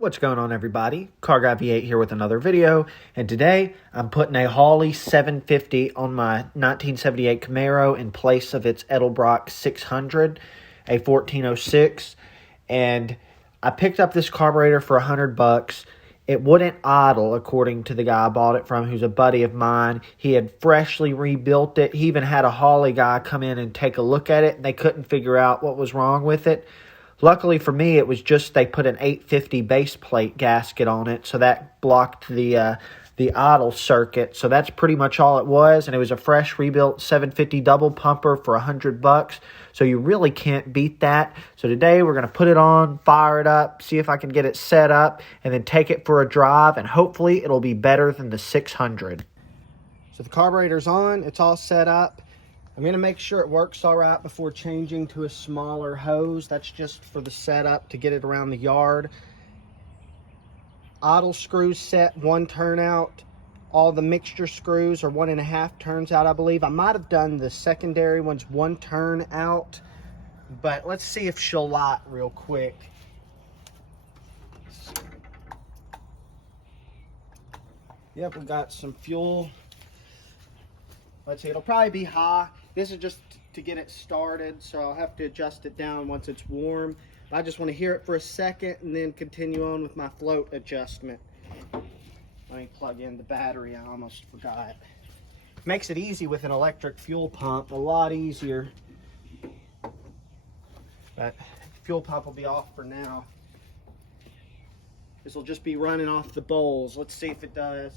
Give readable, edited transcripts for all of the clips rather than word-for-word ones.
What's going on, everybody? Car Guy V8 here with another video, and today I'm putting a Holley 750 on my 1978 Camaro in place of its Edelbrock 600, a 1406, and I picked up this carburetor for $100. It wouldn't idle, according to the guy I bought it from, who's a buddy of mine. He had freshly rebuilt it. He even had a Holley guy come in and take a look at it, and they couldn't figure out what was wrong with it. Luckily for me, it was just they put an 850 base plate gasket on it, so that blocked the idle circuit. So that's pretty much all it was, and it was a fresh rebuilt 750 double pumper for $100. So you really can't beat that. So today we're going to put it on, fire it up, see if I can get it set up, and then take it for a drive, and hopefully it'll be better than the 600. So the carburetor's on, it's all set up. I'm going to make sure it works all right before changing to a smaller hose. That's just for the setup to get it around the yard. Idle screws set 1 turn out. All the mixture screws are 1.5 turns out, I believe. I might have done the secondary ones 1 turn out, but let's see if she'll light real quick. Yep, we got some fuel. Let's see, it'll probably be high. This is just to get it started, so I'll have to adjust it down once it's warm. I just want to hear it for a second and then continue on with my float adjustment. Let me plug in the battery, I almost forgot. Makes it easy with an electric fuel pump, a lot easier. But the fuel pump will be off for now. This will just be running off the bowls. Let's see if it does.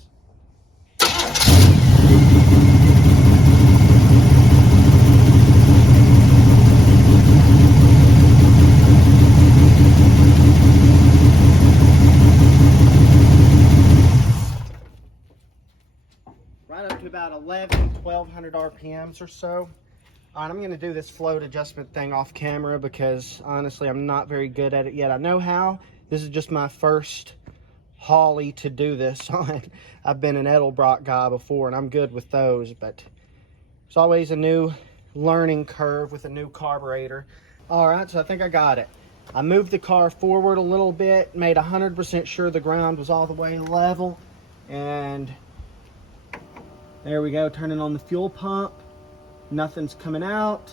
About 1,200 RPMs or so. All right, I'm going to do this float adjustment thing off camera because honestly I'm not very good at it yet. I know how. This is just my first Holley to do this on. I've been an Edelbrock guy before and I'm good with those, but it's always a new learning curve with a new carburetor. All right, so I think I got it. I moved the car forward a little bit, made 100% sure the ground was all the way level, and there we go, turning on the fuel pump. Nothing's coming out.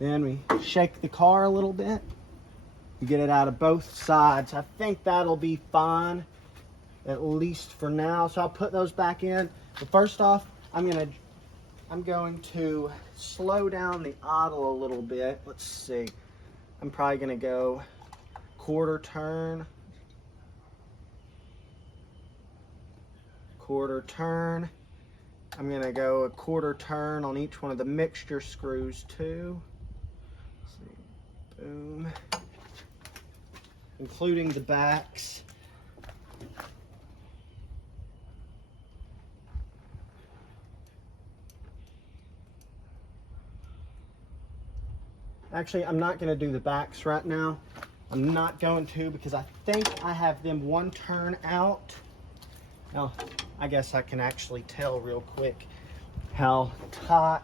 Then we shake the car a little bit. You get it out of both sides. I think that'll be fine, at least for now. So I'll put those back in. But first off, I'm going to slow down the idle a little bit. Let's see. I'm probably gonna go quarter turn. Quarter turn. I'm going to go a quarter turn on each one of the mixture screws too. Let's see. Boom. Including the backs. Actually, I'm not going to do the backs right now. I'm not going to because I think I have them 1 turn out. Now, I guess I can actually tell real quick how tight.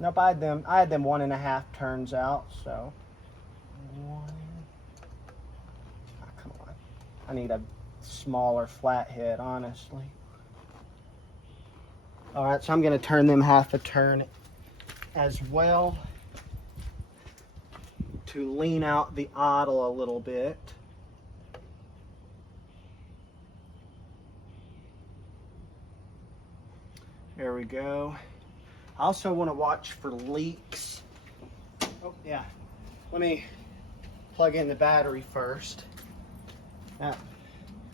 Nope, I had them 1.5 turns out, so. Oh, come on. I need a smaller flathead, honestly. All right, so I'm gonna turn them 1/2 turn as well, to lean out the idle a little bit. There we go. I also want to watch for leaks. Oh yeah, let me plug in the battery first. That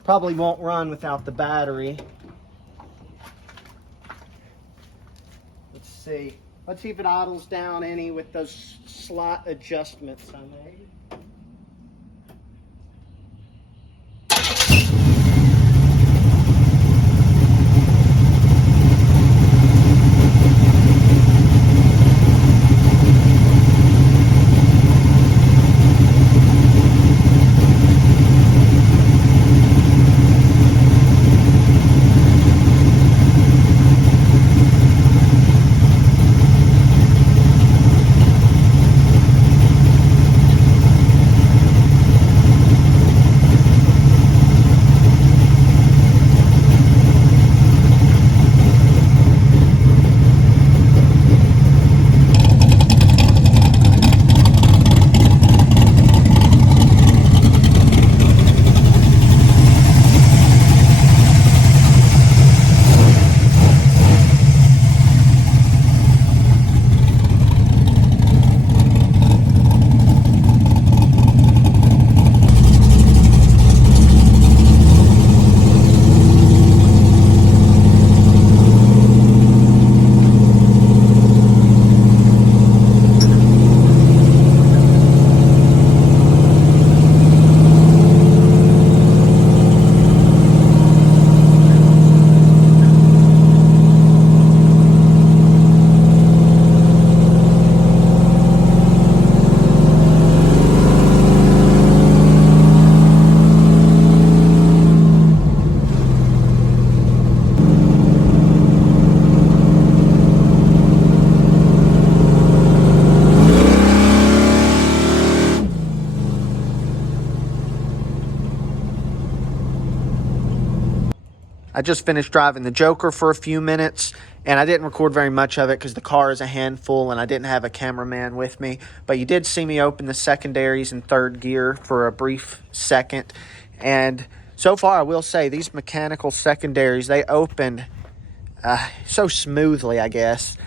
probably won't run without the battery. Let's see. Let's see if it idles down any with those slight adjustments I made. I just finished driving the Joker for a few minutes, and I didn't record very much of it because the car is a handful and I didn't have a cameraman with me. But you did see me open the secondaries in third gear for a brief second. And so far, I will say, these mechanical secondaries, they opened so smoothly, I guess.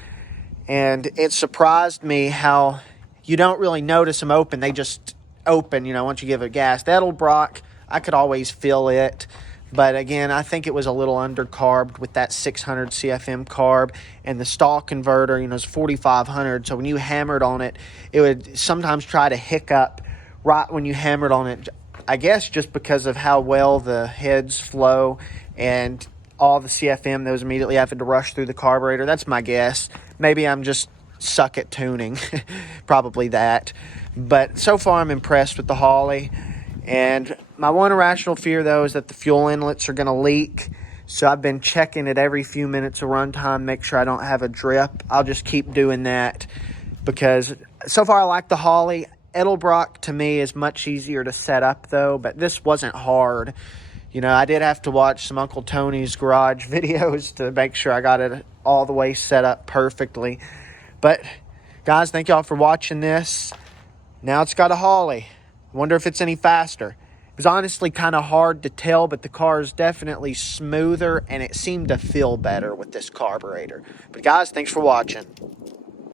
And it surprised me how you don't really notice them open. They just open, once you give it gas. The Edelbrock, I could always feel it. But again, I think it was a little undercarbed with that 600 CFM carb, and the stall converter, is 4,500. So when you hammered on it, it would sometimes try to hiccup right when you hammered on it. I guess just because of how well the heads flow and all the CFM that was immediately having to rush through the carburetor. That's my guess. Maybe I'm just suck at tuning. Probably that. But so far I'm impressed with the Holley. And my one irrational fear, though, is that the fuel inlets are going to leak. So I've been checking it every few minutes of runtime, make sure I don't have a drip. I'll just keep doing that because so far I like the Holley. Edelbrock, to me, is much easier to set up, though, but this wasn't hard. I did have to watch some Uncle Tony's garage videos to make sure I got it all the way set up perfectly. But, guys, thank y'all for watching this. Now it's got a Holley. Wonder if it's any faster. It was honestly kind of hard to tell, but the car is definitely smoother, and it seemed to feel better with this carburetor. But, guys, thanks for watching.